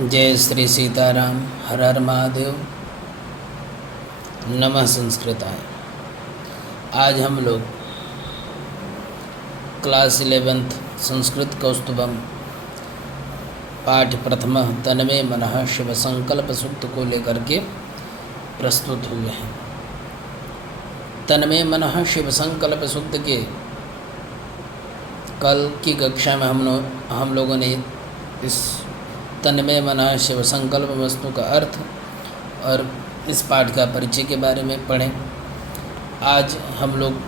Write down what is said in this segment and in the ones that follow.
जय श्री सीताराम। हर हर महादेव। नमः संस्कृताय। आज हम लोग क्लास 11th संस्कृत कौस्तुभम पाठ प्रथम तन्मे मनः शिव संकल्प सूक्त को लेकर के प्रस्तुत हुए हैं। तन्मे मनः शिव संकल्प सूक्त के कल की कक्षा में हम लोगों ने इस तन्मे मनः शिव संकल्प वस्तु का अर्थ और इस पाठ का परिचय के बारे में पढ़ें। आज हम लोग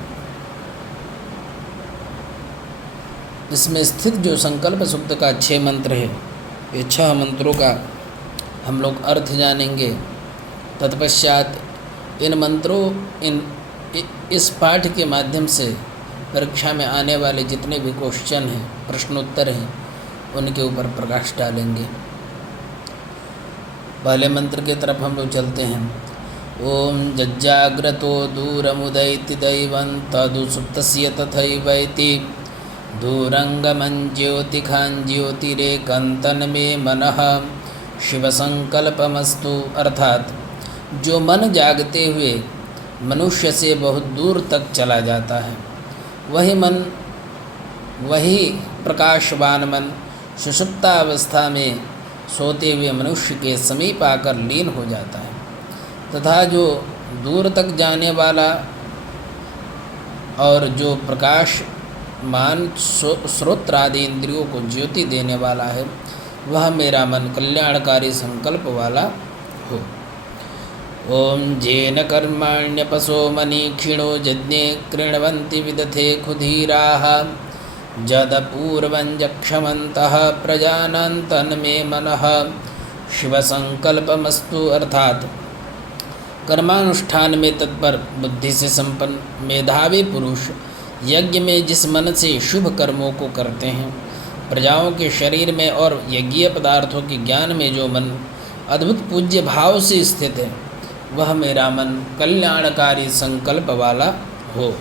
इसमें स्थित जो संकल्प सूक्त का 6 मंत्र है, ये 6 मंत्रों का हम लोग अर्थ जानेंगे। तत्पश्चात इन मंत्रों इस पाठ के माध्यम से परीक्षा में आने वाले जितने भी क्वेश्चन हैं, प्रश्नोत्तर हैं, उनके ऊपर प्रकाश डालेंगे। पहले मंत्र की तरफ हम लोग चलते हैं। ओम जज्जाग्रतो दूरमुदैति दैवं तदुसुप्तस्य तथैवैति दूरंगमं ज्योतिखां ज्योतिरेकं तन्मे मनः शिव संकल्पमस्तु। अर्थात जो मन जागते हुए मनुष्य से बहुत दूर तक चला जाता है, वही प्रकाशवान मन सुषुप्तावस्था में सोते हुए मनुष्य के समीप आकर लीन हो जाता है, तथा जो दूर तक जाने वाला और जो प्रकाशमान स्रोत आदि इंद्रियों को ज्योति देने वाला है, वह मेरा मन कल्याणकारी संकल्प वाला हो। ओम जेन कर्माण्यपसो मनीक्षिणो यज्ञे कृण्वन्ति विदथे खुधीराः जदपूर्वं जक्षमन्तः प्रजानां तन्मे मनः शिव संकल्पमस्तु। अर्थात कर्मानुष्ठान में तत्पर बुद्धि से संपन्न मेधावी पुरुष यज्ञ में जिस मन से शुभ कर्मों को करते हैं, प्रजाओं के शरीर में और यज्ञीय पदार्थों के ज्ञान में जो मन अद्भुत पूज्य भाव से स्थित है, वह मेरा मन कल्याणकारी संकल्प वाला हो।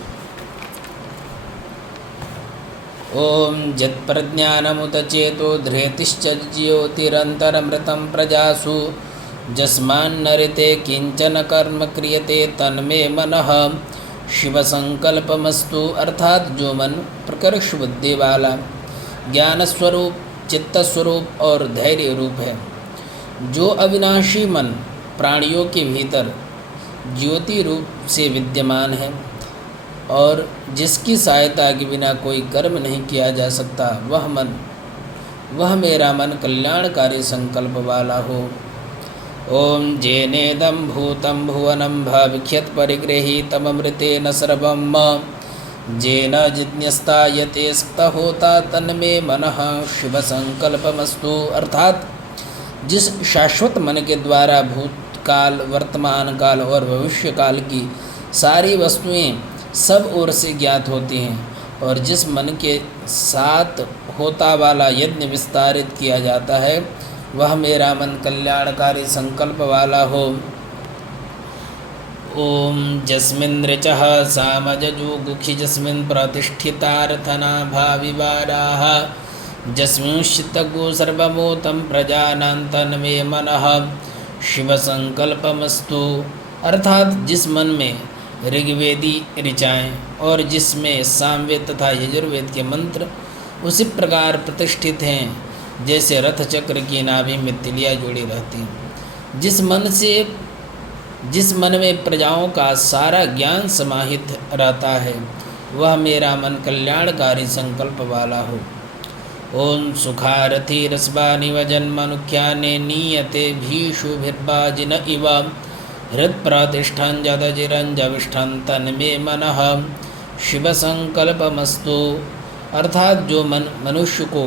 ओम जत्प्रज्ञानमुत चेतो धृतिश्च ज्योतिरन्तरमृतं प्रजासु जस्मान्नरिते किंचन कर्म क्रियते तन्मे मनः शिव संकल्पमस्तु। अर्थात जो मन प्रकर्ष बुद्धि वाला, ज्ञान स्वरूप, चित्त स्वरूप और धैर्य रूप है, जो अविनाशी मन प्राणियों के भीतर ज्योति रूप से विद्यमान है और जिसकी सहायता के बिना कोई कर्म नहीं किया जा सकता, वह मेरा मन कल्याणकारी संकल्प वाला हो। ओम जेनेदं भूतं भुवनं भविष्यत् परिगृहीतममृतेन सर्वं जेन जिज्ञस्तायते सक्तहोता तन्मे मनः शिव संकल्पमस्तु। अर्थात जिस शाश्वत मन के द्वारा भूतकाल, वर्तमान काल और भविष्य काल की सारी वस्तुएं सब ओर से ज्ञात होती हैं और जिस मन के साथ होता वाला यज्ञ विस्तारित किया जाता है, वह मेरा मन कल्याणकारी संकल्प वाला हो। ओम जस्मिन् ऋचः सामजजुगुखि जस्मिन् प्रतिष्ठितार्थना भाविवाराः जस्मिंश्चित्तगो सर्वमोतं प्रजानां तन्मे मनः शिव संकल्पमस्तु। अर्थात जिस मन में ऋग्वेदी ऋचाएँ और जिसमें सामवेद तथा यजुर्वेद के मंत्र उसी प्रकार प्रतिष्ठित हैं जैसे रथ चक्र की नाभि में तिलियाँ जुड़ी रहती हैं। जिस मन में प्रजाओं का सारा ज्ञान समाहित रहता है, वह मेरा मन कल्याणकारी संकल्प वाला हो। ओम सुखारथी रसवानिव जन्मनुख्याने नीयते भीषुभिर्वाजिन इव हृत्प्रतिष्ठं जदजिरंजविष्ठं तन्मे मनः शिव संकल्पमस्तु। अर्थात जो मन मनुष्य को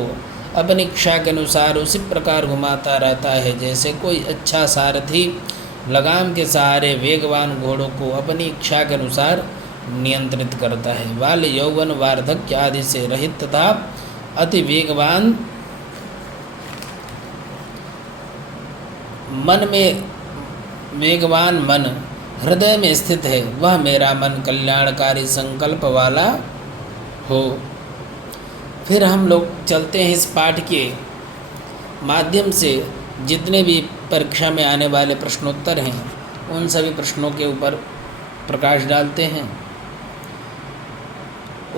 अपनी इच्छा के अनुसार उसी प्रकार घुमाता रहता है जैसे कोई अच्छा सारथी लगाम के सहारे वेगवान घोड़ों को अपनी इच्छा के अनुसार नियंत्रित करता है। बाल यौवन वार्धक्य आदि से रहित तथा अति वेगवान मन हृदय में स्थित है, वह मेरा मन कल्याणकारी संकल्प वाला हो। फिर हम लोग चलते हैं इस पाठ के माध्यम से जितने भी परीक्षा में आने वाले प्रश्नोत्तर हैं उन सभी प्रश्नों के ऊपर प्रकाश डालते हैं।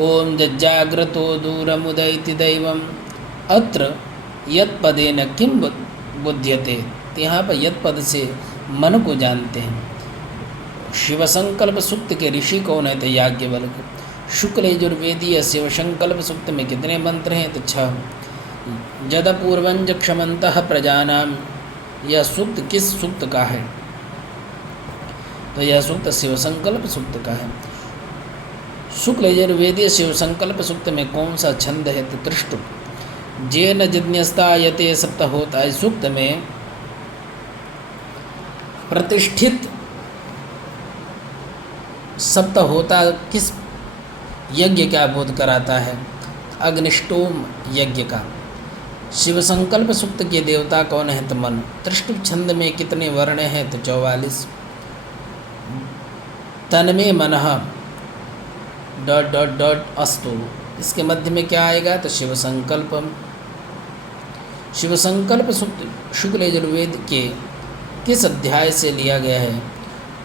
ओम जज्जाग्रतो दूरमुदयति दैवम अत्र यत्पदेन किम बुध्यते। तो यहाँ पर यत्पद से मन को जानते हैं। शिवसंकल्प सूक्त के ऋषि कौन है? तो याज्ञवल्क्य। शुक्ल यजुर्वेदीय शिवसंकल्प सूक्त में कितने मंत्र हैं? तो 6। जदपूर्वंज क्षमंतः प्रजानाम, यह सूक्त किस सूक्त का है? तो यह सूक्त शिवसंकल्प सूक्त का है। शुक्ल यजुर्वेदीय शिवसंकल्प सूक्त में कौन सा छंद है? तो त्रिष्टु। जेन जिज्ञस्तायते सप्तहोता, सूक्त में प्रतिष्ठित सप्तहोता किस यज्ञ का बोध कराता है? अग्निष्टोम यज्ञ का। शिव संकल्प सूक्त के देवता कौन है? तो मन। त्रिष्टु छंद में कितने वर्ण हैं? तो 44। तन्मे मनः डॉट डॉट डॉट अस्तु, इसके मध्य में क्या आएगा? तो शिव संकल्पम। शिव संकल्प सूक्त शुक्ल यजुर्वेद के किस अध्याय से लिया गया है?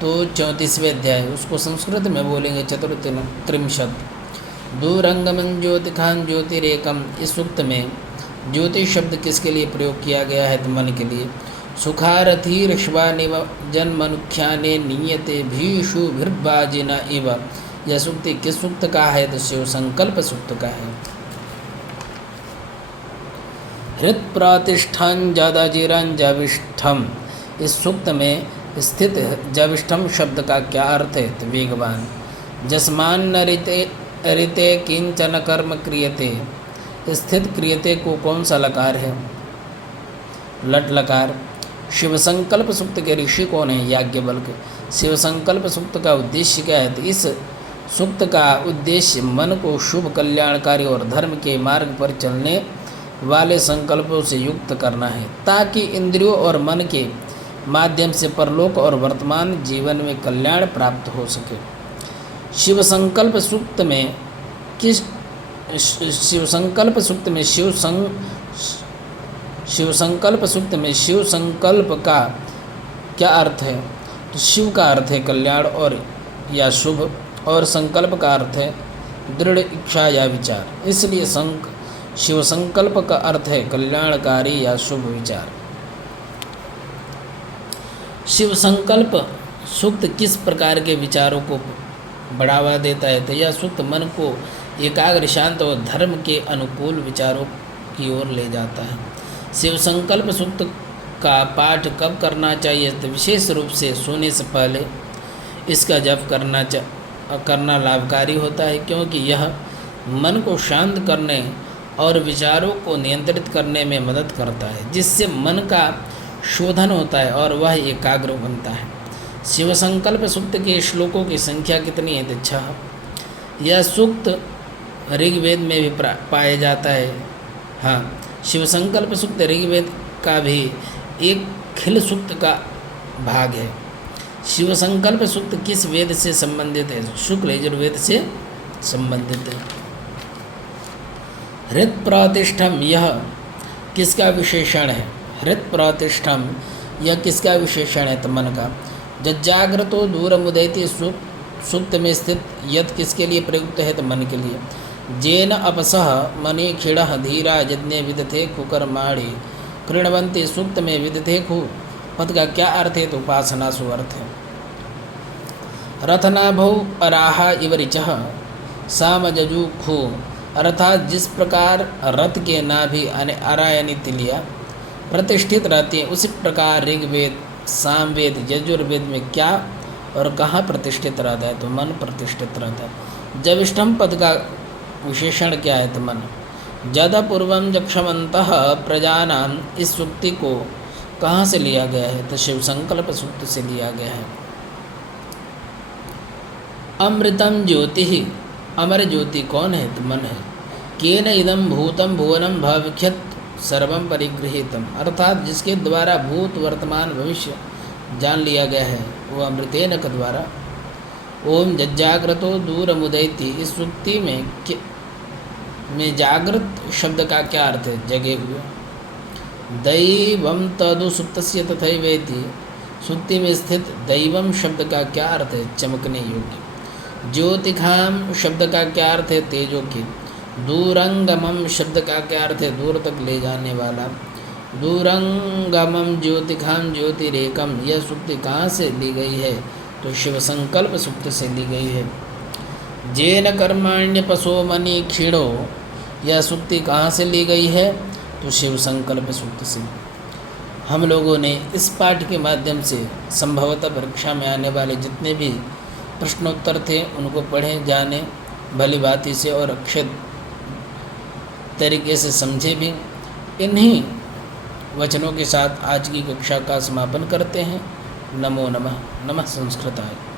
तो 34वें अध्याय। उसको संस्कृत में बोलेंगे चतुर्त्रिंशत्। दूरंगमं ज्योतिखान ज्योतिरेकम, इस सूक्त में ज्योति शब्द किसके लिए प्रयोग किया गया है? तो मन के लिए। सुखारथीर्श्वानिव जन्मनुख्याने नीयते भीषुभिर्वाजिना इव, यह सूक्त किस सूक्त का है? तो शिव संकल्प सूक्त का है। हृत प्रतिष्ठान जादाजिरान जाविष्ठम, इस सूक्त में स्थित जाविष्ठम शब्द का क्या अर्थ है? तो वेगवान। जस्मान न ऋते किंचन कर्म क्रियते, स्थित क्रियते को कौन सा लकार है? लट लकार। शिव संकल्प सूक्त के ऋषि कौन है? याज्ञवल्क्य। शिव संकल्प सूक्त का उद्देश्य क्या है? तो इस सूक्त का उद्देश्य मन को शुभ कल्याणकारी और धर्म के मार्ग पर चलने वाले संकल्पों से युक्त करना है, ताकि इंद्रियों और मन के माध्यम से परलोक और वर्तमान जीवन में कल्याण प्राप्त हो सके। शिव संकल्प सूक्त में किस शिव संकल्प सूक्त में शिव संकल्प सूक्त में शिव संकल्प का क्या अर्थ है? तो शिव का अर्थ है कल्याण और या शुभ, और संकल्प का अर्थ है दृढ़ इच्छा या विचार, इसलिए शिव संकल्प का अर्थ है कल्याणकारी या शुभ विचार। शिव संकल्प सूक्त किस प्रकार के विचारों को बढ़ावा देता है? तो यह सूक्त मन को एकाग्र, शांत और धर्म के अनुकूल विचारों की ओर ले जाता है। शिव संकल्प सूक्त का पाठ कब करना चाहिए? तो विशेष रूप से सोने से पहले इसका जप करना लाभकारी होता है, क्योंकि यह मन को शांत करने और विचारों को नियंत्रित करने में मदद करता है, जिससे मन का शोधन होता है और वह एकाग्र बनता है। शिव संकल्प सूक्त के श्लोकों की संख्या कितनी है? तो 6। यह सूक्त ऋग्वेद में भी पाया जाता है। हाँ, शिव संकल्प सूक्त ऋग्वेद का भी एक खिल सूक्त का भाग है। शिव संकल्प सूक्त किस वेद से संबंधित है? शुक्ल यजुर्वेद से संबंधित है। हृत प्रतिष्ठम, यह किसका विशेषण है? हृत प्रतिष्ठम, यह किसका विशेषण है? तो मन का। जज्जाग्रतो दूरमुदयति सूक्त में स्थित यत् किसके लिए प्रयुक्त है? तो मन के लिए। जेन अपसह मणि खिड़ धीरा यज्ञ विदथे कुकर्माणि कृणवंती, सूक्त में विदथे खु पद का क्या अर्थ है? तो उपासना सु अर्थ है। रथनाभौ अराहा इव ऋचः साम जजु खु, अर्थात जिस प्रकार रथ के नाभि अरा यानी तिलिया प्रतिष्ठित रहती है, उसी प्रकार ऋग्वेद, सामवेद, यजुर्वेद में क्या और कहाँ प्रतिष्ठित रहता है? तो मन प्रतिष्ठित रहता है। जविष्ठम पद का विशेषण क्या है? तो मन। ज़्यादा पूर्वम जक्षमंतः प्रजानाम, इस सूक्ति को कहाँ से लिया गया है? तो शिव संकल्प सूक्त से लिया गया है। अमृतम ज्योति, अमर ज्योति कौन है? तो मन है। केन इदम भूतम भुवनम भविष्यत् सर्वम परिगृहीतम, अर्थात जिसके द्वारा भूत वर्तमान भविष्य जान लिया गया है, वो अमृतेन के द्वारा। ओम जज्जाग्रतो दूरमुदयति, इस सूक्ति में जागृत शब्द का क्या अर्थ है? जगे हुए। दैवं तदु सुप्तस्य तथैवेति। सुक्ति में स्थित दैवम शब्द का क्या अर्थ है? चमकने योग्य। ज्योतिखाम शब्द का क्या अर्थ है? तेजो की। दूरंगमम शब्द का क्या अर्थ है? दूर तक ले जाने वाला। दूरंगमम ज्योतिखाम ज्योतिरेकम, यह सुक्ति कहाँ से ली गई है? तो शिव संकल्प सुक्त से ली गई है। जेन कर्माण्य पशो मणि क्षीणो, यह सुक्ति कहाँ से ली गई है? तो शिव संकल्प सूक्त से। हम लोगों ने इस पाठ के माध्यम से संभवतः परीक्षा में आने वाले जितने भी प्रश्नोत्तर थे उनको पढ़ें, जाने भली भांति से और अक्षय तरीके से समझे भी। इन्हीं वचनों के साथ आज की कक्षा का समापन करते हैं। नमो नमः। नमः संस्कृताय।